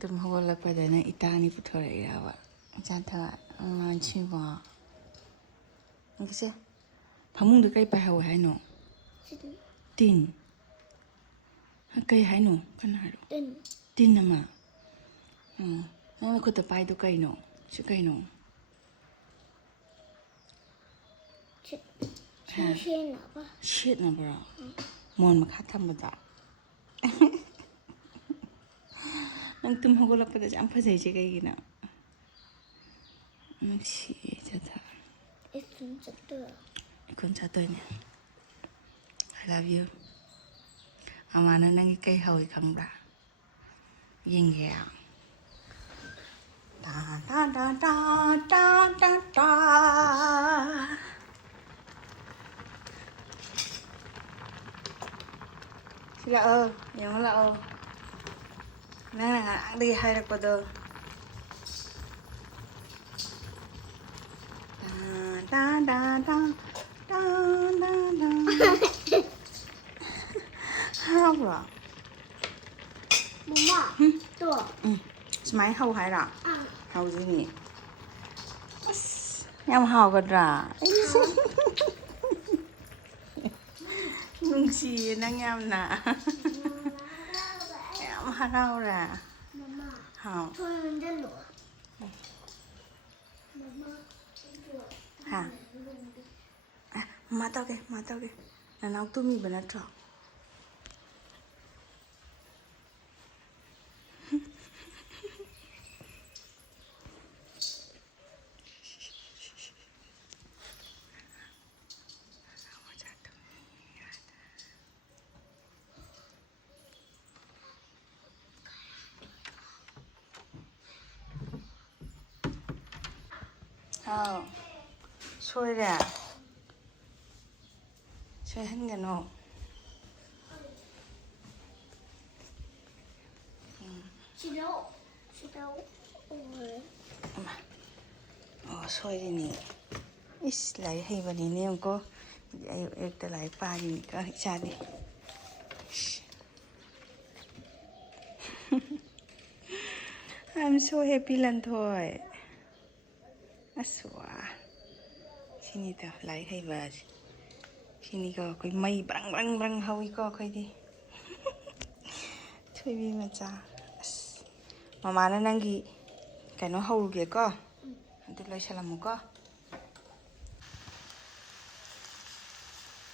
tum hogolakpadana itani puthorayaba jatha chiba ngise phamung de kai pa haw haino tin kai haino kan haro tin nama nang ko ta pai do kai no chi kai no shit na bra mon ma kha tham ba nang tum hogolakpada jam phajai che kai gina chi jatha ikon chato ne I love you amana nang kai hawi khangba yeng ya da da da da da da da sila yang la nang di hai ko do da da da da da da how ra mama to smile how hai ra how gì nhỉ em how cái ra nung chi nang em na em how ra mama how thôi mình đi lụa mama hả mà tao kìa là nấu tụi mình bên đó sôi ra sôi hết gần không chị đâu sôi đi nè ít lấy hay vào đi nè không có em ta lấy ba đi có cha đi I'm so happy lần thôi aswa sini ta lấy hay vào sini có cái mây băng băng hôi có cái đi thôi đi mà cha mama nó đang gì cái nó hôi kìa có tôi lấy sao làm một có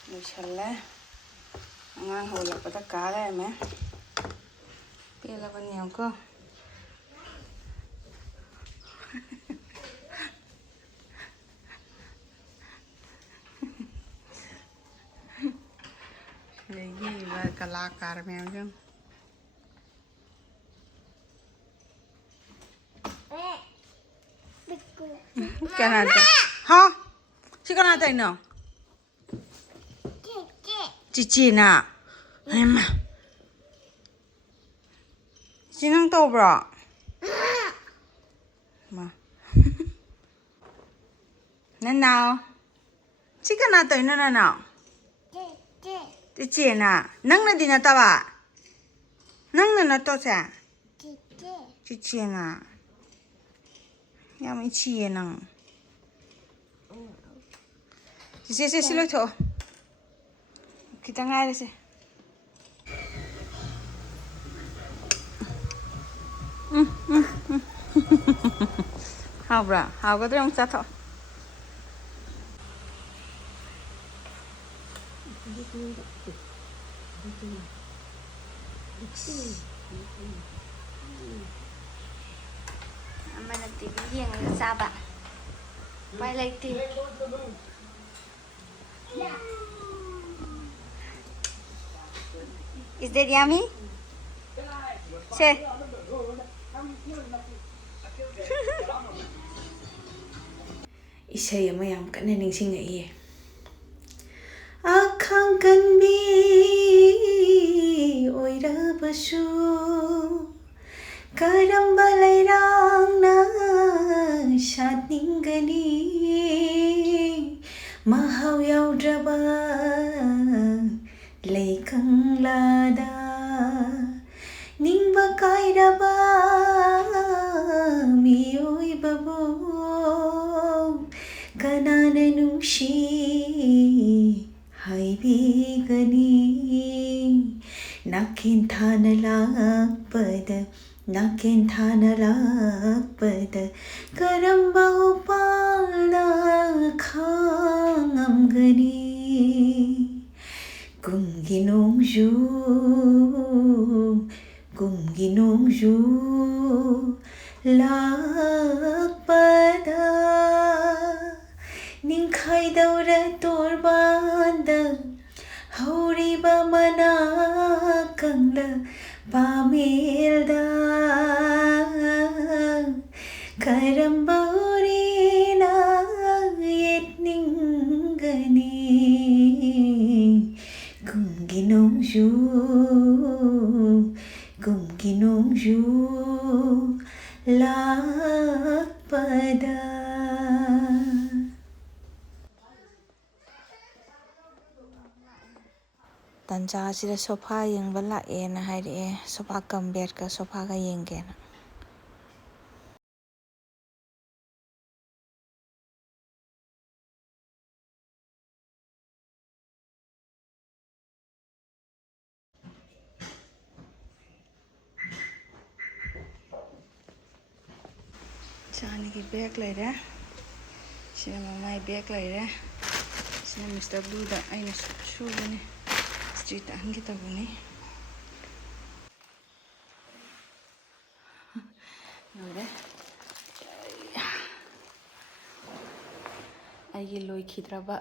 lấy sao lá ngang hôi là có tất cả đấy mẹ bây là bao nhiêu có lấy gì mà cả lá cà mèo chứ cái nào vậy hả chứ cái nào vậy nào chị nè em mà chị năng đâu bro mà nên nào chị cái nào tới nữa nào chị nè nâng lên đi nào ta bà nâng lên nó to chả chị nè em chị nè chị xin lỗi thôi kita ngay đây hào bra hào có trong chat thôi mình là tí riêng là sao bạn quay lại tí Is that yummy? Say. Isay mayam ka na ning singay. Akhang kanbi oira basu karamba lairang na shatningani mahaw yaudraba leikang lada ningba kairaba ꯅꯨꯡꯁꯤ ꯍꯥꯏꯕꯤꯒꯅꯤ ꯅꯥꯀꯦꯟ ꯊꯥꯅ ꯂꯥꯛꯄꯗ ꯅꯥꯀꯦꯟ ꯊꯥꯅ ꯂꯥꯛꯄꯗ ꯀꯔꯝꯕ ꯎꯄꯥꯜꯅ ꯈꯥꯡꯉꯝꯒꯅꯤ ꯀꯨꯝꯒꯤ ꯅꯣꯡꯖꯨ ꯀꯨꯝꯒꯤ ꯅꯣꯡꯖꯨ ꯂꯥꯛꯄꯗ ꯅꯤꯡꯈꯥꯏꯗꯧꯔ ꯇꯣꯔꯕꯥꯟꯗ ꯍꯧꯔꯤꯕ ꯃꯅꯥ ꯀꯪꯂ ꯄꯥꯃꯦꯜꯗ ꯀꯔꯝꯕ ꯎꯔꯦꯅ ꯌꯦꯠꯅꯤꯡꯒꯅꯤ ꯀꯨꯝꯒꯤ ꯅꯣꯡꯖꯨ ꯀꯨꯝꯒꯤ ꯅꯣꯡꯖꯨ ꯂꯥꯛꯄꯗ ꯇꯟꯖꯥ ꯑꯁꯤꯗ ꯁꯣꯐꯥ ꯌꯦꯡꯕ ꯂꯥꯛꯑꯦꯅ ꯍꯥꯏꯔꯛꯑꯦ ꯁꯣꯐꯥ ꯀꯝ ꯕꯦꯗꯀ ꯁꯣꯐꯥꯒ ꯌꯦꯡꯒꯦꯅ ꯆꯥꯅꯤꯒꯤ ꯕꯦꯒ ꯂꯩꯔꯦ ꯁꯤꯅ ꯃꯃꯥꯏ ꯕꯦꯒ ꯂꯩꯔꯦ ꯁꯤꯅ ꯃꯤꯁꯇꯔ ꯕ꯭ꯂꯨꯗ ꯑꯩꯅ ꯁꯨꯕꯅꯤ ꯏꯁꯇ꯭ꯔꯤ ꯇꯛꯍꯟꯒꯦ ꯇꯧꯕꯅꯤ ꯂꯣꯏꯔꯦ ꯑꯩꯒꯤ ꯂꯣꯏꯈꯤꯗ꯭ꯔꯕ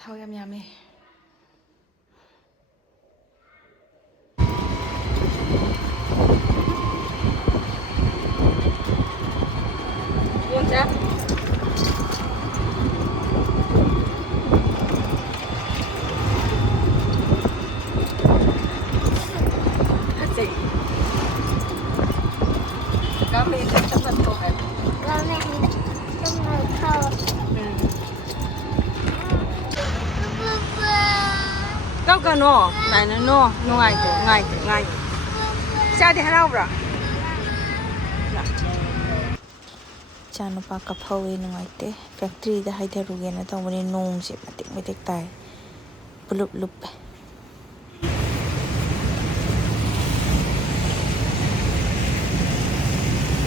ꯊꯥꯎ ꯌꯥꯝ ꯌꯥꯝꯃꯦ ꯀꯞꯀꯅꯣ ꯅꯥꯏꯅ ꯅꯣ ꯅꯨꯡꯉꯥꯏꯇꯦ ꯉꯥꯏꯇꯦ ꯉꯥꯏꯇꯦ ꯏꯆꯥꯗꯤ ꯍꯔꯥꯎꯕ꯭ꯔꯥ ꯏꯆꯥ ꯅꯨꯄꯥ ꯀꯞꯐꯧꯋꯦ ꯅꯨꯡꯉꯥꯏꯇꯦ ꯐꯦꯛꯇ꯭ꯔꯤꯗ ꯍꯥꯏꯊꯔꯨꯒꯦꯅ ꯇꯧꯕꯅꯤ ꯅꯣꯡꯁꯦ ꯃꯇꯤꯛ ꯃꯇꯤꯛ ꯇꯥꯏ ꯄꯨꯂꯨꯞ ꯂꯨꯞꯄꯦ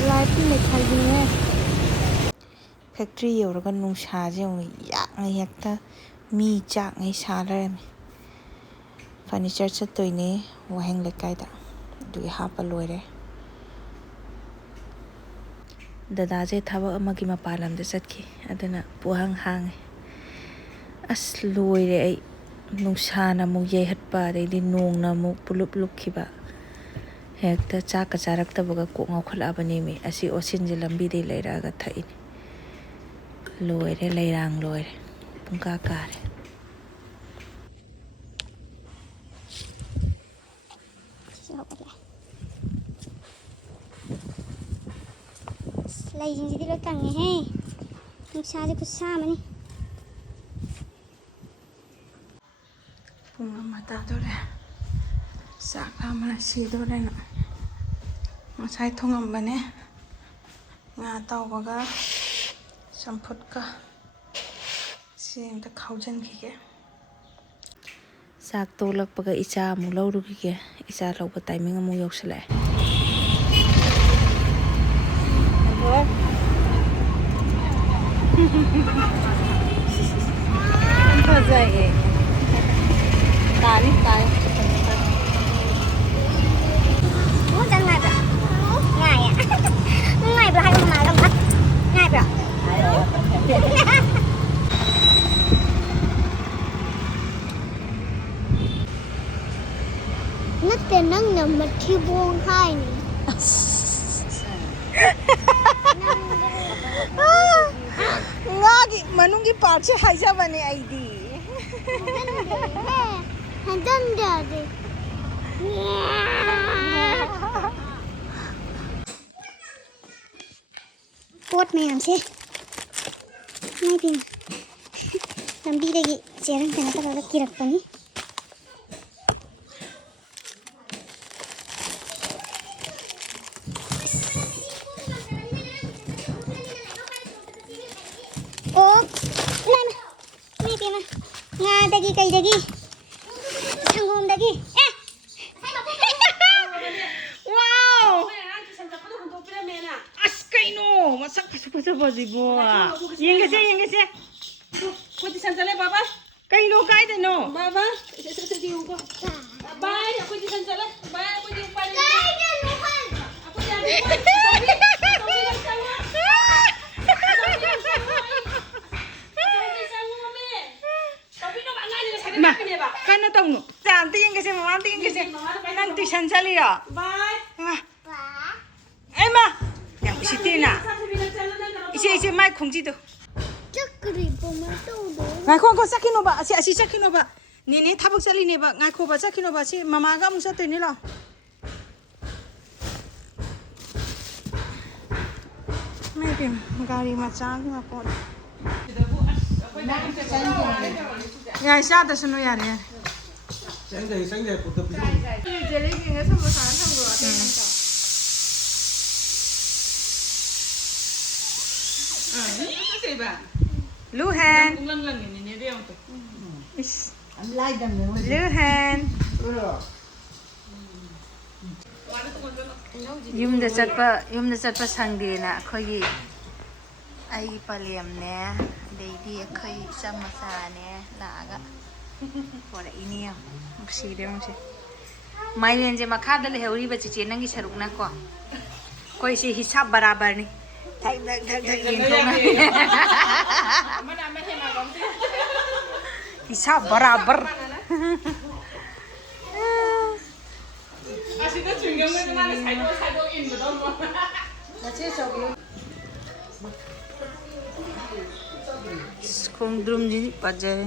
ꯂꯥꯏꯠꯇꯤ ꯂꯩꯈꯥꯏꯕꯤꯅꯦ ꯐꯦꯛꯇ꯭ꯔꯤ ꯌꯧꯔꯒ ꯅꯨꯡꯁꯥꯁꯦ ꯑꯃꯨꯛ ꯌꯥꯛꯉꯩ ꯍꯦꯛꯇ ꯃꯤ ꯆꯥꯛꯉꯩ ꯁꯥ ꯂꯩꯔꯝꯃꯤ ꯐꯔꯅꯤꯆꯔ ꯆꯠꯇꯣꯏꯅꯦ ꯋꯥꯍꯦꯡ ꯂꯩꯀꯥꯏꯗ ꯑꯗꯨꯒꯤ ꯍꯥꯞꯄ ꯂꯣꯏꯔꯦ ꯗꯗꯥꯁꯦ ꯊꯕꯛ ꯑꯃꯒꯤ ꯃꯄꯥꯟ ꯂꯝꯗ ꯆꯠꯈꯤ ꯑꯗꯨꯅ ꯄꯨꯡꯍꯥꯡ ꯍꯥꯡꯉꯦ ꯑꯁ ꯂꯣꯏꯔꯦ ꯑꯩ ꯅꯨꯡꯁꯥꯅ ꯑꯃꯨꯛ ꯌꯩꯍꯠꯄ ꯑꯗꯩꯗꯤ ꯅꯣꯡꯅ ꯑꯃꯨꯛ ꯄꯨꯂꯨꯞ ꯂꯨꯞꯈꯤꯕ ꯍꯦꯛꯇ ꯆꯥꯛꯀ ꯆꯥꯔꯛꯇꯕꯒ ꯀꯣꯛ ꯉꯥꯎꯈꯠꯂꯛꯑꯕꯅꯦꯃꯤ ꯑꯁꯤ ꯑꯣꯁꯤꯟꯁꯦ ꯂꯝꯕꯤꯗꯩ ꯂꯩꯔꯛꯑꯒ ꯊꯛꯏꯅꯤ ꯂꯣꯏꯔꯦ ꯂꯩꯔꯥꯡ ꯂꯣꯏꯔꯦ ꯄꯨꯡꯀꯥ ꯀꯥꯔꯦ ꯂꯩꯁꯤꯡꯁꯤꯗꯤ ꯂꯣꯏ ꯀꯪꯉꯦꯍꯦ ꯅꯨꯡꯁꯥꯁꯦ ꯈꯨꯠꯁꯥ ꯑꯃꯅꯤ ꯄꯨꯡ ꯑꯃ ꯇꯥꯗꯣꯔꯦ ꯆꯥꯛ ꯂꯥꯝꯕꯅ ꯁꯤꯗꯣꯔꯦꯅ ꯉꯁꯥꯏ ꯊꯣꯡꯉꯝꯕꯅꯦ ꯉꯥ ꯑꯇꯥꯎꯕꯒ ꯆꯝꯐꯨꯠꯀ ꯁꯤ ꯑꯝꯇ ꯈꯥꯎꯖꯟꯈꯤꯒꯦ ꯆꯥꯛ ꯇꯣꯛꯂꯛꯄꯒ ꯏꯆꯥ ꯑꯃꯨꯛ ꯂꯧꯔꯨꯈꯤꯒꯦ ꯏꯆꯥ ꯂꯧꯕ ꯇꯥꯏꯃꯤꯡ ꯑꯃꯨꯛ ꯌꯧꯁꯤꯜꯂꯛꯑꯦ ꯐꯖꯩꯌꯦ ꯇꯥꯅꯤ ꯇꯥꯏ ꯆꯪ ꯉꯥꯏꯕ꯭ꯔꯥ ꯉꯥꯏꯌꯦ ꯉꯥꯏꯕ꯭ꯔꯥ ꯍꯥꯏꯕ ꯃꯃꯥꯒ ꯑꯃ ꯉꯥꯏꯕ꯭ꯔꯥ ꯅꯠꯇꯦ ꯅꯪꯅ ꯃꯊꯤꯕꯣꯡ ꯍꯥꯏꯅꯤ ꯉꯥꯒꯤ ꯃꯅꯨꯡꯒꯤ ꯄꯥꯔꯠꯁꯦ ꯍꯥꯏꯖꯕꯅꯦ ꯑꯩꯗꯤ ꯍꯟꯗꯟꯗꯦ ꯄꯣꯠ ꯃꯌꯥꯝꯁꯦ ꯃꯥꯏ ꯄꯦꯝ ꯂꯝꯕꯤꯗꯒꯤ ꯆꯦꯔꯪ ꯀꯩꯅꯣ ꯇꯧꯔꯒ ꯀꯤꯔꯛꯄꯅꯤ Ngādagi kaidagi. Sangomdagi. Wow! As kaino! Masak fazabazibbo. Yengase. Kodi sanjale baba. Kaino kaidano? Baba, sesi ko. Bye, ako di sanjale. Bye, ako di pa. Ako di Ma, kana tawno. Jan yengase mama yengase. Nang tuition chaliro. Bye. Emma. Yang usitina. Ise mai khongji do. Ngakho sakino ba asi sakino ba nini thabak chaline ba ngakho ba sakino ba si mama ga musa tini lo maybe gari macha ga ko ya sha da sunu ya re Sang dai puto pi. Jalebi nga samosa samgo ate nanta. Luhan Lang ini dia untuk. is An lai dam ne. Luhan yumda chatpa sangdena khoi ai palem ne deidi khoi samasa ne laga pora ini sire mse mailen je makhada le heuri ba chiche nangi saruk na ko koi se hisab barabar ni thak yin to na Mana hena gomte. hisab barabar Asita chungam na mana side in betul mo. khongdrum ji pajare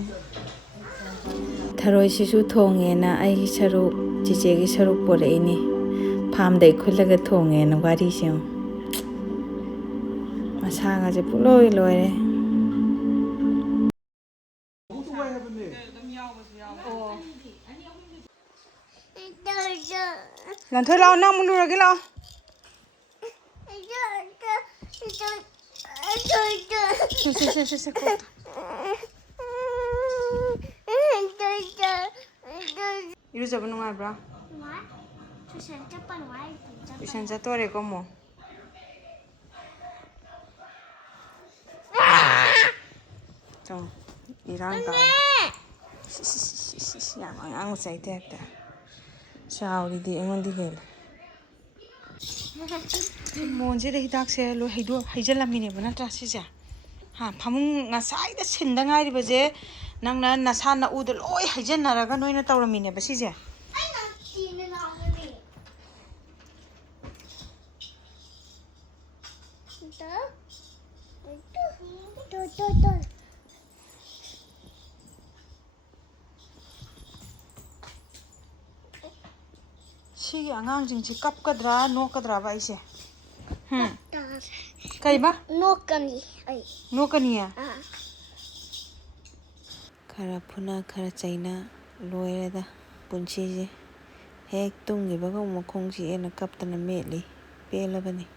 tharoi sisu thonge na ai saruk chiche gi saruk pore ini pham dai khulaga thonge na wari se masa ga je puloi loire lan thoi lao na mulu ra lao se iru jabanu ma bra tuition ja tore ko mo to irang ka ya ang sai te ta sauri di engon di gel monje de hidak se lo heido heijalamine bana ta si ja ha phamung nga sai da sinda ngai ri baje nangna nasa na u de loi heijanaraga noina tawramine ba si je 시기 안강징지 깝거드라 노거드라 봐 이제 kaiba Nokani. Ay. nokaniya khara phuna khara chaina loireda punchi je hek tungi baga mokhong ji ena kaptana meli pelabani